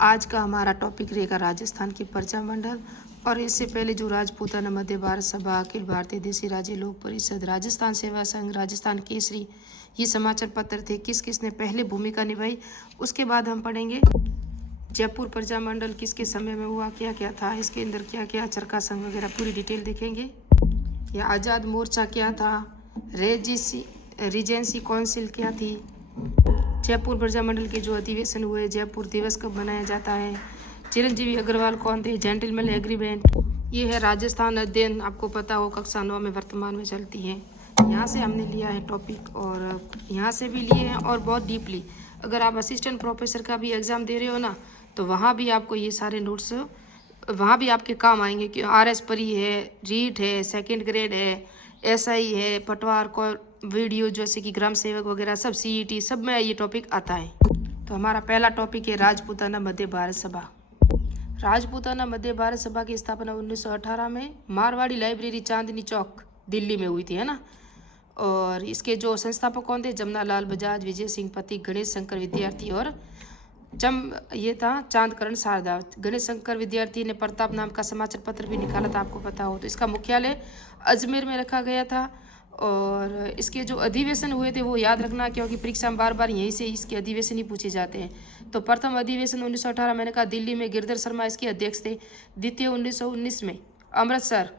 आज का हमारा टॉपिक रहेगा राजस्थान के प्रजा मंडल। और इससे पहले जो राजपूताना मध्य भारत सभा, अखिल भारतीय देसी राज्य लोक परिषद, राजस्थान सेवा संघ, राजस्थान केसरी, ये समाचार पत्र थे, किस किस ने पहले भूमिका निभाई। उसके बाद हम पढ़ेंगे जयपुर प्रजा मंडल किसके समय में हुआ, क्या क्या था इसके अंदर, क्या क्या चरखा संघ वगैरह पूरी डिटेल देखेंगे। या आज़ाद मोर्चा क्या था, रीजेंसी काउंसिल क्या थी, जयपुर प्रजामंडल के जो अधिवेशन हुए, जयपुर दिवस कब मनाया जाता है, चिरंजीवी अग्रवाल कौन थे, जेंटलमैन एग्रीमेंट। ये है राजस्थान अध्ययन, आपको पता हो कक्षा 9 में वर्तमान में चलती है। यहाँ से हमने लिया है टॉपिक और यहाँ से भी लिए हैं और बहुत डीपली। अगर आप असिस्टेंट प्रोफेसर का भी एग्ज़ाम दे रहे हो ना, तो वहाँ भी आपको ये सारे नोट्स वहाँ भी आपके काम आएंगे कि RS परी है, रीट है, सेकेंड ग्रेड है, SI है, पटवार को वीडियो जैसे कि ग्राम सेवक वगैरह सब, CET सब में ये टॉपिक आता है। तो हमारा पहला टॉपिक है राजपूताना मध्य भारत सभा। राजपूताना मध्य भारत सभा की स्थापना 1918 में मारवाड़ी लाइब्रेरी चांदनी चौक दिल्ली में हुई थी, है ना। और इसके जो संस्थापक कौन थे, जमनालाल बजाज, विजय सिंह पथिक, गणेश शंकर विद्यार्थी और ये था चांदकरण शारदा। गणेश शंकर विद्यार्थी ने प्रताप नाम का समाचार पत्र भी निकाला था, आपको पता हो। तो इसका मुख्यालय अजमेर में रखा गया था। और इसके जो अधिवेशन हुए थे वो याद रखना, क्योंकि परीक्षा में बार बार यहीं से इसके अधिवेशन ही पूछे जाते हैं। तो प्रथम अधिवेशन 1918 मैंने कहा दिल्ली में, गिरधर शर्मा इसके अध्यक्ष थे। द्वितीय 1919 में अमृतसर,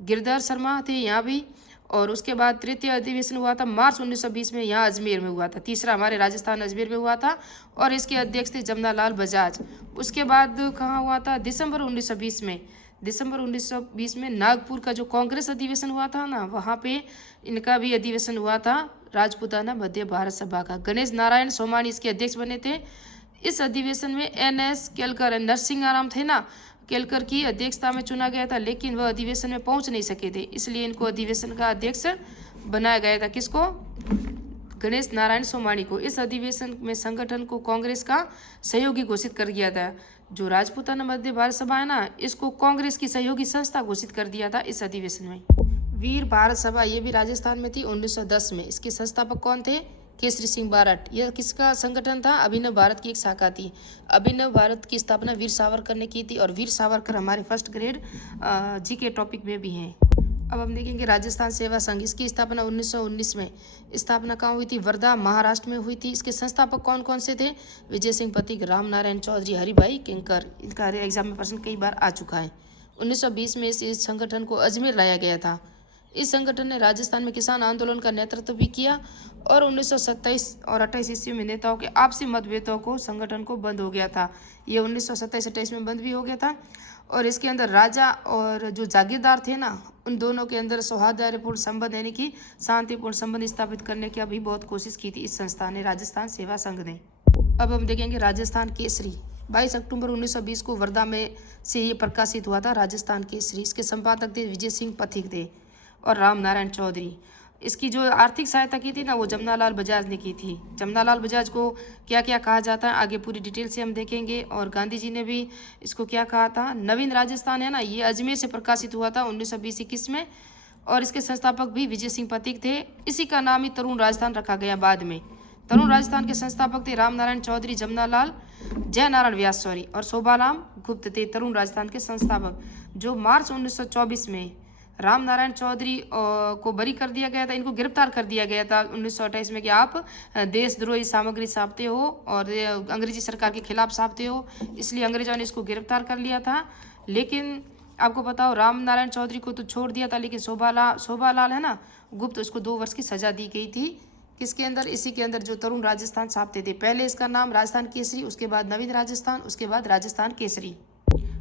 गिरधर शर्मा थे यहाँ भी। और उसके बाद तृतीय अधिवेशन हुआ था मार्च 1920 में, यहाँ अजमेर में हुआ था। तीसरा हमारे राजस्थान अजमेर में हुआ था और इसके अध्यक्ष थे जमनालाल बजाज। उसके बाद कहाँ हुआ था, दिसंबर 1920 में। दिसंबर 1920 में नागपुर का जो कांग्रेस अधिवेशन हुआ था ना, वहाँ पे इनका भी अधिवेशन हुआ था, राजपूताना मध्य भारत सभा का। गणेश नारायण सोमानी इसके अध्यक्ष बने थे। इस अधिवेशन में NS केलकर, नरसिंहाराम थे ना, केलकर की अध्यक्षता में चुना गया था, लेकिन वह अधिवेशन में पहुंच नहीं सके थे, इसलिए इनको अधिवेशन का अध्यक्ष बनाया गया था। किसको, गणेश नारायण सोमानी को। इस अधिवेशन में संगठन को कांग्रेस का सहयोगी घोषित कर दिया था। जो राजपूताना मध्य भारत सभा है ना, इसको कांग्रेस की सहयोगी संस्था घोषित कर दिया था इस अधिवेशन में। वीर भारत सभा, ये भी राजस्थान में थी 1910 में। इसके संस्थापक कौन थे, केसरी सिंह बारट। यह किसका संगठन था, अभिनव भारत की एक शाखा थी। अभिनव भारत की स्थापना वीर सावरकर ने की थी। और वीर सावरकर हमारे फर्स्ट ग्रेड GK टॉपिक में भी हैं। अब हम देखेंगे राजस्थान सेवा संघ, इसकी स्थापना 1919 में। स्थापना कहाँ हुई थी, वर्धा महाराष्ट्र में हुई थी। इसके संस्थापक कौन कौन से थे, विजय सिंह पथिक, राम नारायण चौधरी, हरिभाई किंकर। इनका एग्जाम में प्रश्न कई बार आ चुका है। 1920 में इस संगठन को अजमेर लाया गया था। इस संगठन ने राजस्थान में किसान आंदोलन का नेतृत्व भी किया। और 1927 और 28 ईस्वी में नेताओं के आपसी मतभेदों को संगठन को बंद हो गया था। ये 1927-28 में बंद भी हो गया था। और इसके अंदर राजा और जो जागीरदार थे ना, उन दोनों के अंदर सौहार्दपूर्ण संबंध यानी कि शांतिपूर्ण संबंध स्थापित करने की अभी बहुत कोशिश की थी इस संस्था ने, राजस्थान सेवा संघ ने। अब हम देखेंगे राजस्थान केसरी। 22 अक्टूबर 1920 को वर्धा में से ये प्रकाशित हुआ था, राजस्थान केसरी। इसके संपादक थे विजय सिंह पथिक थे और राम नारायण चौधरी। इसकी जो आर्थिक सहायता की थी ना, वो जमनालाल बजाज ने की थी। जमनालाल बजाज को क्या क्या कहा जाता है आगे पूरी डिटेल से हम देखेंगे। और गांधी जी ने भी इसको क्या कहा था। नवीन राजस्थान है ना, ये अजमेर से प्रकाशित हुआ था 1920-21 में। और इसके संस्थापक भी विजय सिंह पथिक थे। इसी का नाम ही तरुण राजस्थान रखा गया बाद में। तरुण राजस्थान के संस्थापक थे राम नारायण चौधरी, जय नारायण व्यास और शोभाराम गुप्त थे तरुण राजस्थान के संस्थापक। जो मार्च 1924 में राम नारायण चौधरी को बरी कर दिया गया था, इनको गिरफ्तार कर दिया गया था 1928 में कि आप देशद्रोही सामग्री छापते हो और अंग्रेजी सरकार के खिलाफ छापते हो, इसलिए अंग्रेजों ने इसको गिरफ्तार कर लिया था। लेकिन आपको पता हो राम नारायण चौधरी को तो छोड़ दिया था, लेकिन शोभालाल है ना गुप्त, उसको 2 वर्ष की सजा दी गई थी। किसके अंदर, इसी के अंदर जो तरुण राजस्थान छापते थे। पहले इसका नाम राजस्थान केसरी, उसके बाद नवीन राजस्थान, उसके बाद राजस्थान केसरी।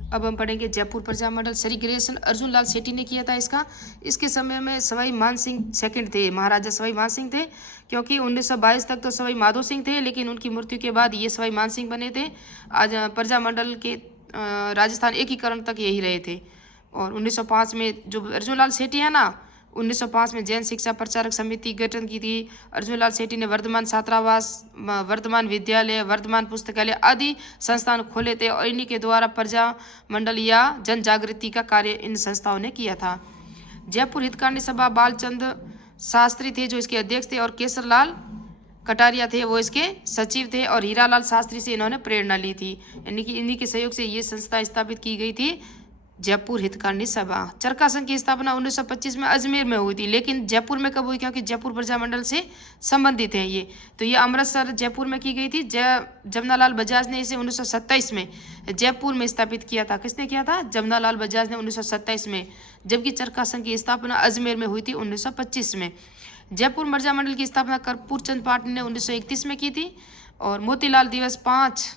अब हम पढ़ेंगे जयपुर प्रजा मंडल। सेलिब्रेशन अर्जुन लाल सेठी ने किया था इसका। इसके समय में सवाई मान सिंह सेकंड थे, महाराजा सवाई मान सिंह थे, क्योंकि 1922 तक तो सवाई माधो सिंह थे, लेकिन उनकी मृत्यु के बाद ये सवाई मान सिंह बने थे। आज प्रजा मंडल के राजस्थान एकीकरण तक यही रहे थे। और 1905 में जो अर्जुन लाल सेठी है ना, 1905 में जैन शिक्षा प्रचारक समिति गठन की थी। अर्जुन लाल सेठी ने वर्धमान छात्रावास, वर्धमान विद्यालय, वर्धमान पुस्तकालय आदि संस्थान खोले थे और इन्हीं के द्वारा प्रजा मंडल या जन जागृति का कार्य इन संस्थाओं ने किया था। जयपुर हितकांडी सभा बालचंद शास्त्री थे जो इसके अध्यक्ष थे और केसरलाल कटारिया थे वो इसके सचिव थे और हीरालाल शास्त्री से इन्होंने प्रेरणा ली थी, यानी कि इन्हीं के सहयोग से ये संस्था स्थापित की गई थी, जयपुर हितकारिणी सभा। चरखा संघ की स्थापना 1925 में अजमेर में हुई थी, लेकिन जयपुर में कब हुई, क्योंकि जयपुर प्रजामंडल से संबंधित है ये, तो ये अमृतसर जयपुर में की गई थी। जमनालाल बजाज ने इसे 1927 में जयपुर में स्थापित किया था। किसने किया था? जमनालाल बजाज ने 1927 में, जबकि चरखा संघ की स्थापना अजमेर में हुई थी 1925 में। जयपुर प्रजामंडल की स्थापना कर्पूर चंद पाटिल ने 1931 में की थी और मोतीलाल दिवस 5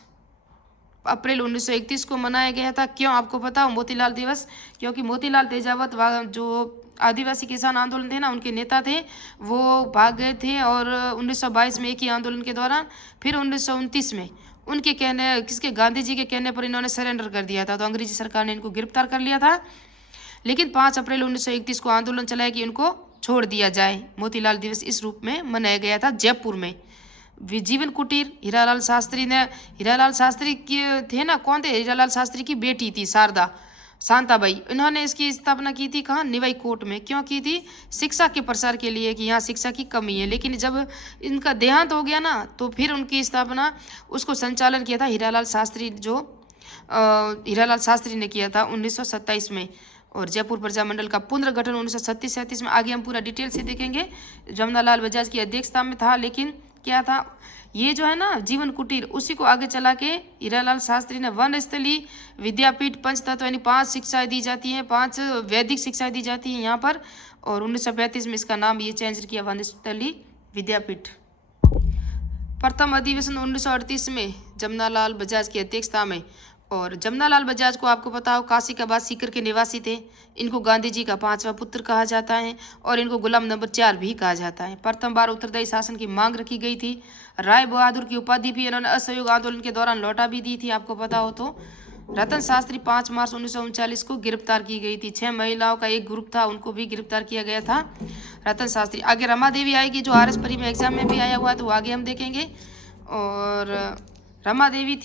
अप्रैल 1931 को मनाया गया था। क्यों आपको पता हो मोतीलाल दिवस? क्योंकि मोतीलाल तेजावत जो आदिवासी किसान आंदोलन थे ना, उनके नेता थे, वो भाग गए थे और 1922 में एक ही आंदोलन के दौरान, फिर 1929 में उनके कहने, किसके, गांधी जी के कहने पर इन्होंने सरेंडर कर दिया था, तो अंग्रेजी सरकार ने इनको गिरफ्तार कर लिया था। लेकिन 5 अप्रैल 1931 को आंदोलन चलाया कि इनको छोड़ दिया जाए। मोतीलाल दिवस इस रूप में मनाया गया था जयपुर में। जीवन कुटीर, हीरालाल शास्त्री के थे ना, कौन थे? हीरालाल शास्त्री की बेटी थी शांताबाई, इन्होंने इसकी स्थापना की थी कहाँ? निवाई कोट में। क्यों की थी? शिक्षा के प्रसार के लिए, कि यहाँ शिक्षा की कमी है। लेकिन जब इनका देहांत हो गया ना, तो फिर उनकी स्थापना, उसको संचालन किया था हीरालाल शास्त्री ने किया था 1927 में। और जयपुर प्रजामंडल का पुनर्गठन 1937 में, आगे हम पूरा डिटेल से देखेंगे। जमनालाल बजाज की अध्यक्षता में था, लेकिन क्या था ये जो है ना जीवन कुटीर, उसी को आगे चला के हीरालाल शास्त्री ने वनस्थली विद्यापीठ पंचतत्व यानी 5 शिक्षाएं दी जाती हैं, 5 वैदिक शिक्षाएं दी जाती हैं यहाँ पर। और 1935 में इसका नाम ये चेंज किया, वनस्थली विद्यापीठ। प्रथम अधिवेशन 1938 में जमनालाल बजाज की अध्यक्षता में। और जमनालाल बजाज को आपको पता हो काशिकाबाद सीकर के निवासी थे। इनको गांधी जी का 5वां पुत्र कहा जाता है और इनको गुलाम नंबर 4 भी कहा जाता है। प्रथम बार उत्तरदायी शासन की मांग रखी गई थी। राय बहादुर की उपाधि भी इन्होंने असहयोग आंदोलन के दौरान लौटा भी दी थी, आपको पता हो तो। रतन शास्त्री 5 मार्च 1939 को गिरफ्तार की गई थी। 6 महिलाओं का एक ग्रुप था, उनको भी गिरफ्तार किया गया था। रतन शास्त्री। आगे रमा देवी आएगी, जो RS परी में एग्जाम में भी आया हुआ, तो आगे हम देखेंगे। और रमा देवी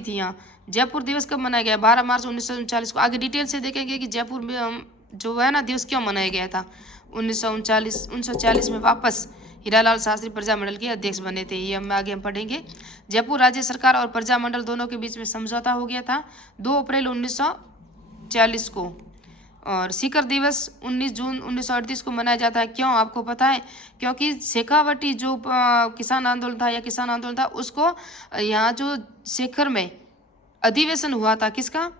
थी यहाँ। जयपुर दिवस कब मनाया गया? 12 मार्च 1939 को। आगे डिटेल से देखेंगे कि जयपुर में जो है ना दिवस क्यों मनाया गया था। 1939 में वापस हीरालाल शास्त्री प्रजामंडल के अध्यक्ष बने थे, ये हम आगे पढ़ेंगे। जयपुर राज्य सरकार और प्रजामंडल दोनों के बीच में समझौता हो गया था 2 अप्रैल 1940 को। और सीकर दिवस 19 जून 1938 को मनाया जाता है। क्यों आपको पता है? क्योंकि शेखावटी जो किसान आंदोलन था या किसान आंदोलन था, उसको यहाँ जो शेखर में अधिवेशन हुआ था, किसका?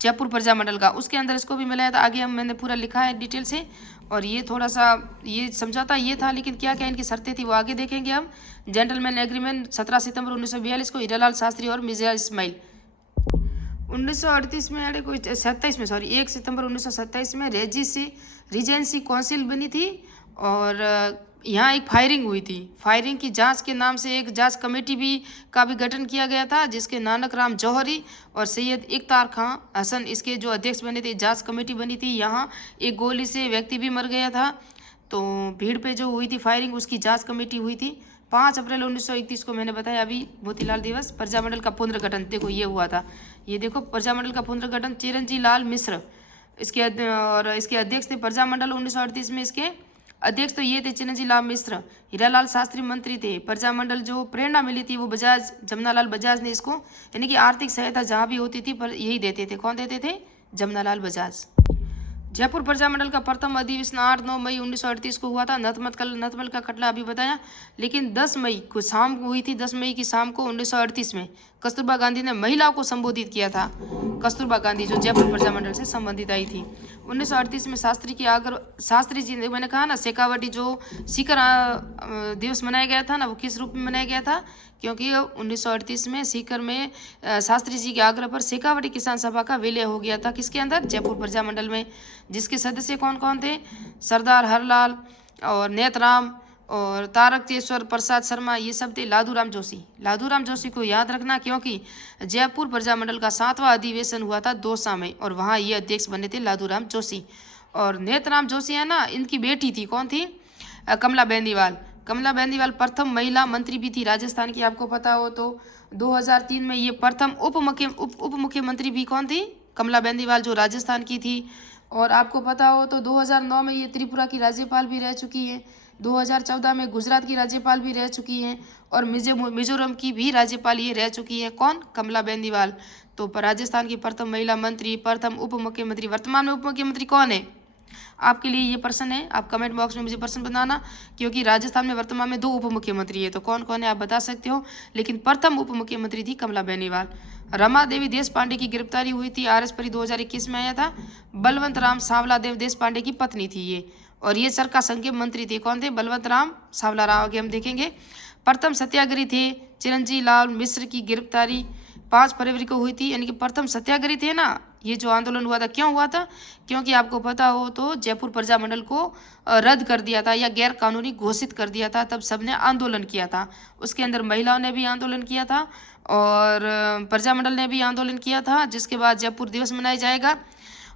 जयपुर प्रजामंडल का, उसके अंदर इसको भी मिलाया था। आगे मैंने पूरा लिखा है डिटेल से। और ये थोड़ा सा ये समझौता ये था, लेकिन क्या क्या इनकी शर्तें थी वो आगे देखेंगे हम। जेंटलमैन एग्रीमेंट 17 सितंबर 1942 को हीरालाल शास्त्री और मिर्जा इस्माइल। 1938 में 1 सितंबर 1927 में रीजेंसी काउंसिल बनी थी और यहाँ एक फायरिंग हुई थी। फायरिंग की जांच के नाम से एक जांच कमेटी का भी गठन किया गया था, जिसके नानक राम जौहरी और सैयद इख्तार खां हसन इसके जो अध्यक्ष बने थे। जांच कमेटी बनी थी। यहाँ एक गोली से व्यक्ति भी मर गया था, तो भीड़ पे जो हुई थी फायरिंग, उसकी जांच कमेटी हुई थी। 5 अप्रैल 1931 को मैंने बताया अभी मोतीलाल दिवस। प्रजामंडल का पुनर्गठन देखो ये हुआ था, ये देखो प्रजामंडल का पुनर्गठन चिरंजी लाल मिश्र इसके अध्यक्ष थे। प्रजामंडल 1938 में इसके अध्यक्ष तो ये थे चिरंजी लाल मिश्र। हीरालाल शास्त्री मंत्री थे। प्रजामंडल जो प्रेरणा मिली थी वो जमनालाल बजाज ने इसको, यानी कि आर्थिक सहायता जहाँ भी होती थी पर यही देते थे। कौन देते थे? जमनालाल बजाज। जयपुर प्रजामंडल का प्रथम अधिवेशन 8-9 मई 1938 को हुआ था। नथमल का खटला अभी बताया, लेकिन 10 मई को शाम को हुई थी। 10 मई की शाम को 1938 में कस्तूरबा गांधी ने महिलाओं को संबोधित किया था। कस्तूरबा गांधी जो जयपुर प्रजामंडल से संबंधित आई थी। 1938 में शास्त्री जी ने, मैंने कहा ना शेखावटी जो सीकर दिवस मनाया गया था ना, वो किस रूप में मनाया गया था? क्योंकि 1938 में सीकर में शास्त्री जी के आग्रह पर शेखावटी किसान सभा का विलय हो गया था। किसके अंदर? जयपुर प्रजामंडल में। जिसके सदस्य कौन कौन थे? सरदार हरलाल और नेतराम और तारकेश्वर प्रसाद शर्मा, ये सब थे। लादूराम जोशी को याद रखना, क्योंकि जयपुर प्रजामंडल का 7वां अधिवेशन हुआ था दौसा में और वहाँ ये अध्यक्ष बने थे लादूराम जोशी। और नेतराम जोशी है ना, इनकी बेटी थी, कौन थी? कमला बेंदीवाल प्रथम महिला मंत्री भी थी राजस्थान की, आपको पता हो तो। 2003 में ये प्रथम उप मुख्यमंत्री भी कौन थी? कमला बेंदीवाल जो राजस्थान की थी। और आपको पता हो तो 2009 में ये त्रिपुरा की राज्यपाल भी रह चुकी है। 2014 में गुजरात की राज्यपाल भी रह चुकी हैं और मिजोरम की भी राज्यपाल ये रह चुकी है। कौन? कमला बेनीवाल। तो राजस्थान की प्रथम महिला मंत्री, प्रथम उप मुख्यमंत्री, वर्तमान में उप मुख्यमंत्री कौन है? आपके लिए ये प्रश्न है, आप कमेंट बॉक्स में मुझे प्रश्न बताना, क्योंकि राजस्थान में वर्तमान में 2 उप मुख्यमंत्री है, तो कौन कौन है आप बता सकते हो। लेकिन प्रथम उप मुख्यमंत्री थी कमला बेनीवाल। रमा देवी देश पांडे की गिरफ्तारी हुई थी, आरएस परी 2021 में आया था। बलवंत राम सावला देव देश पांडे की पत्नी थी ये, और ये सरकार संघ के मंत्री थे। कौन थे? बलवंत राम सावला राव, आगे हम देखेंगे। प्रथम सत्याग्रही थे चिरंजीवी लाल मिश्र की गिरफ्तारी 5 फरवरी को हुई थी, यानी कि प्रथम सत्याग्रही थे ना। ये जो आंदोलन हुआ था, क्यों हुआ था? क्योंकि आपको पता हो तो जयपुर प्रजामंडल को रद्द कर दिया था या गैर कानूनी घोषित कर दिया था, तब सबने आंदोलन किया था। उसके अंदर महिलाओं ने भी आंदोलन किया था और प्रजामंडल ने भी आंदोलन किया था, जिसके बाद जयपुर दिवस मनाया जाएगा।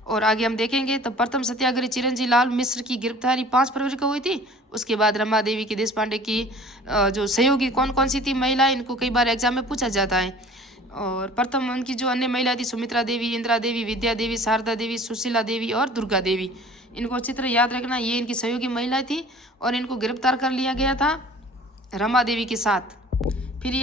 और आगे हम देखेंगे तो प्रथम सत्याग्रही चिरंजीवी लाल मिश्र की गिरफ्तारी 5 फरवरी को हुई थी। उसके बाद रमा देवी की देश पांडे की जो सहयोगी कौन कौन सी थी महिला, इनको कई बार एग्जाम में पूछा जाता है। और प्रथम उनकी जो अन्य महिला थी सुमित्रा देवी, इंदिरा देवी, विद्या देवी, शारदा देवी, सुशीला देवी और दुर्गा देवी। इनको अच्छी तरह याद रखना, ये इनकी सहयोगी महिला थी और इनको गिरफ्तार कर लिया गया था रमा देवी के साथ। फिर